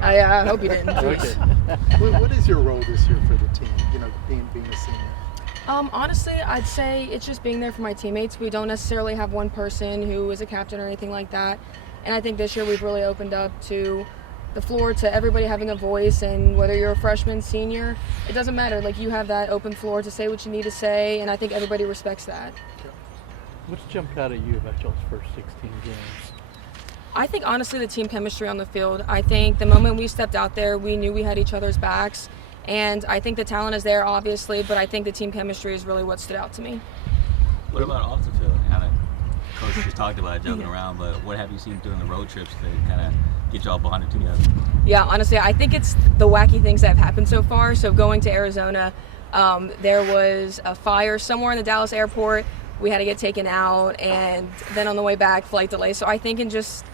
I hope you didn't. Okay. What is your role this year for the team? You know, being a senior. Honestly, I'd say it's just being there for my teammates. We don't necessarily have one person who is a captain or anything like that. And I think this year we've really opened up to the floor to everybody having a voice, and whether you're a freshman, senior, it doesn't matter. Like, you have that open floor to say what you need to say, and I think everybody respects that. What's jumped out at you about y'all's first 16 games? I think honestly the team chemistry on the field. I think the moment we stepped out there, we knew we had each other's backs. And I think the talent is there, obviously, but I think the team chemistry is really what stood out to me. What about off the field? Kind of, Coach just talked about it, joking around, but what have you seen during the road trips to kind of get y'all bonded together? Yeah, honestly, I think it's the wacky things that have happened so far. So going to Arizona, there was a fire somewhere in the Dallas airport. We had to get taken out, and then on the way back, flight delay. So I think in just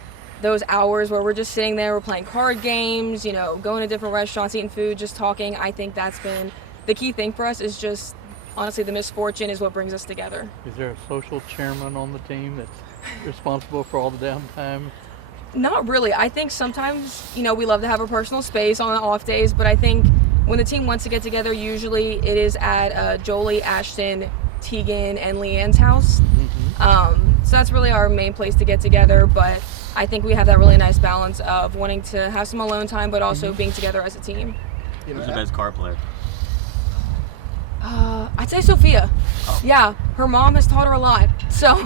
those hours where we're just sitting there, we're playing card games, you know, going to different restaurants, eating food, just talking, I think that's been the key thing for us. Is just, honestly, the misfortune is what brings us together. Is there a social chairman on the team that's responsible for all the downtime? Not really. I think sometimes, you know, we love to have our personal space on the off days, but I think when the team wants to get together, usually it is at Jolie, Ashton, Tegan, and Leanne's house. So that's really our main place to get together, but I think we have that really nice balance of wanting to have some alone time, but also being together as a team. You know, Who's the best card player? I'd say Sophia. Oh. Yeah, her mom has taught her a lot. So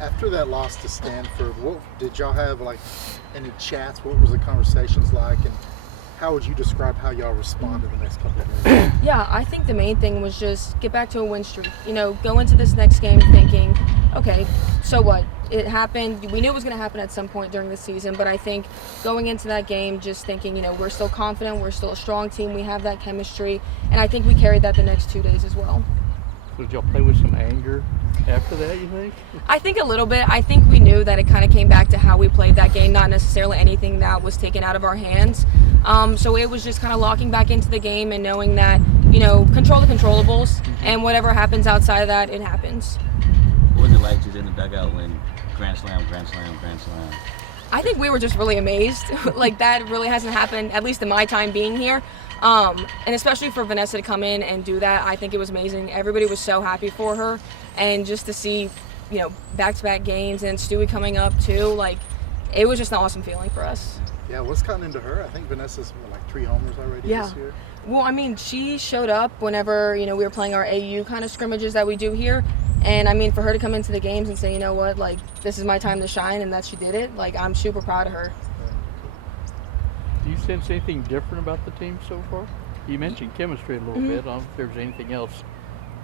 after that loss to Stanford, what did y'all have, like, any chats? What was the conversations like, and how would you describe how y'all responded the next couple of games? yeah, I think the main thing was just get back to a win streak. You know, go into this next game thinking, okay, so what? It happened. We knew it was going to happen at some point during the season, but I think going into that game just thinking, you know, we're still confident, we're still a strong team, we have that chemistry, and I think we carried that the next 2 days as well. So did y'all play with some anger after that, you think? I think a little bit. I think we knew that it kind of came back to how we played that game, not necessarily anything that was taken out of our hands. So it was just kind of locking back into the game and knowing that, you know, control the controllables, and whatever happens outside of that, it happens. What was it like just in the dugout when grand slam, grand slam, grand slam? I think we were just really amazed. Like, that really hasn't happened, at least in my time being here. And especially for Vanessa to come in and do that, I think it was amazing. Everybody was so happy for her. And just to see, you know, back-to-back games and Stewie coming up too, like, it was just an awesome feeling for us. Yeah, what's gotten into her? I think Vanessa's like 3 homers already this year. Well, I mean, she showed up whenever, you know, we were playing our AU kind of scrimmages that we do here. And I mean, for her to come into the games and say, you know what, like, this is my time to shine, and that she did it, like, I'm super proud of her. Do you sense anything different about the team so far? You mentioned chemistry a little bit. I don't know if there's anything else,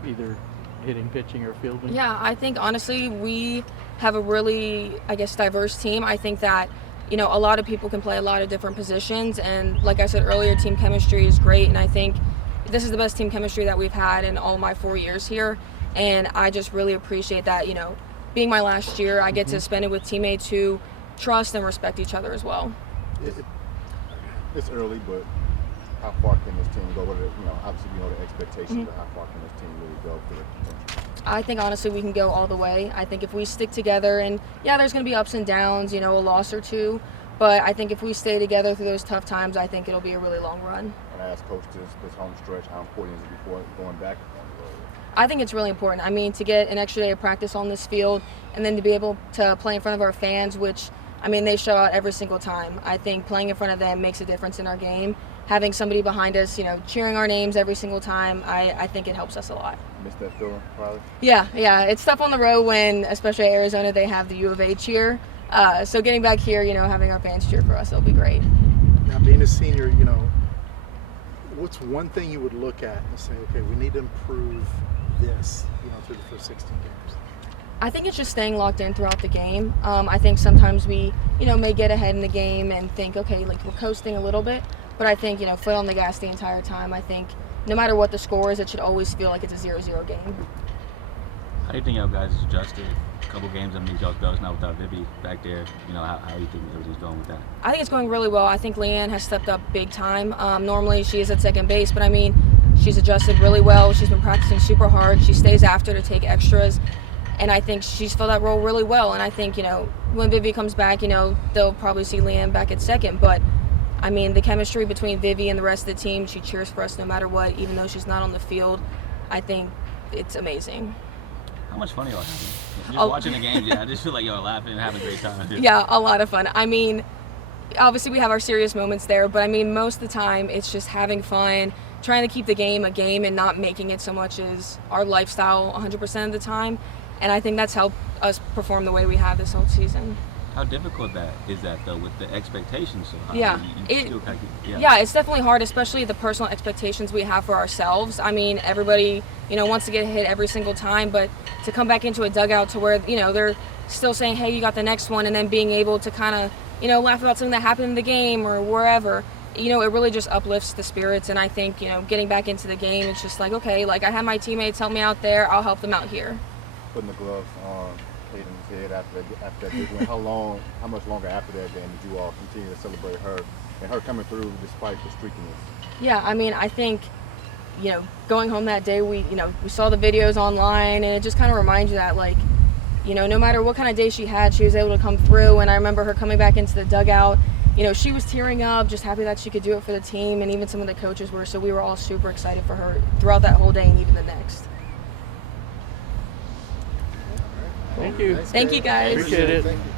either hitting, pitching, or fielding. Yeah, I think honestly we have a really, I guess, diverse team. I think that, you know, a lot of people can play a lot of different positions, and like I said earlier, team chemistry is great, and I think this is the best team chemistry that we've had in all my 4 years here, and I just really appreciate that. You know, being my last year, I get to spend it with teammates who trust and respect each other as well. It's early, but how far can this team go? What are, you know, obviously you know the expectations, but how far can this team really go for the potential? I think honestly we can go all the way. I think if we stick together, and yeah, there's going to be ups and downs, you know, a loss or two, but I think if we stay together through those tough times, I think it'll be a really long run. And I asked Coach this home stretch, how important is it before going back on the road? I think it's really important. I mean, to get an extra day of practice on this field, and then to be able to play in front of our fans, which, I mean, they show out every single time. I think playing in front of them makes a difference in our game. Having somebody behind us, you know, cheering our names every single time, I think it helps us a lot. Miss that feeling, probably? Yeah. It's tough on the road when, especially at Arizona, they have the U of A cheer. So getting back here, you know, having our fans cheer for us, it'll be great. Now, being a senior, you know, what's one thing you would look at and say, okay, we need to improve this, you know, through the first 16 games? I think it's just staying locked in throughout the game. I think sometimes we, you know, may get ahead in the game and think, okay, like we're coasting a little bit. But I think, you know, foot on the gas the entire time. I think no matter what the score is, it should always feel like it's a 0-0 game. How do you think y'all guys adjusted? A couple games underneath y'all's belts now without Vivi back there. You know, how do you think everything's going with that? I think it's going really well. I think Leanne has stepped up big time. Normally she is at second base, but I mean, she's adjusted really well. She's been practicing super hard. She stays after to take extras. And I think she's filled that role really well. And I think, when Vivi comes back, they'll probably see Leanne back at second. But, I mean, the chemistry between Vivi and the rest of the team, she cheers for us no matter what, even though she's not on the field. I think it's amazing. How much fun are y'all having? Just watching the games, I just feel like y'all laughing and having a great time. Yeah, a lot of fun. I mean, obviously we have our serious moments there, but I mean, most of the time it's just having fun, trying to keep the game a game and not making it so much as our lifestyle 100% of the time. And I think that's helped us perform the way we have this whole season. How difficult is that though, with the expectations so high? Yeah, Yeah, it's definitely hard, especially the personal expectations we have for ourselves. I mean, everybody, wants to get hit every single time, but to come back into a dugout to where, they're still saying, hey, you got the next one, and then being able to kind of, laugh about something that happened in the game or wherever, it really just uplifts the spirits. And I think, getting back into the game, it's just like, okay, like I had my teammates help me out there, I'll help them out here. Putting the gloves on Hayden's head after that big win. How much longer after that game did you all continue to celebrate her and her coming through despite the streakiness? Yeah, I mean, I think, going home that day, we saw the videos online, and it just kind of reminds you that, like, no matter what kind of day she had, she was able to come through. And I remember her coming back into the dugout, she was tearing up, just happy that she could do it for the team, and even some of the coaches were. So we were all super excited for her throughout that whole day and even the next. Thank you. Thank you, guys. Appreciate it. Thank you.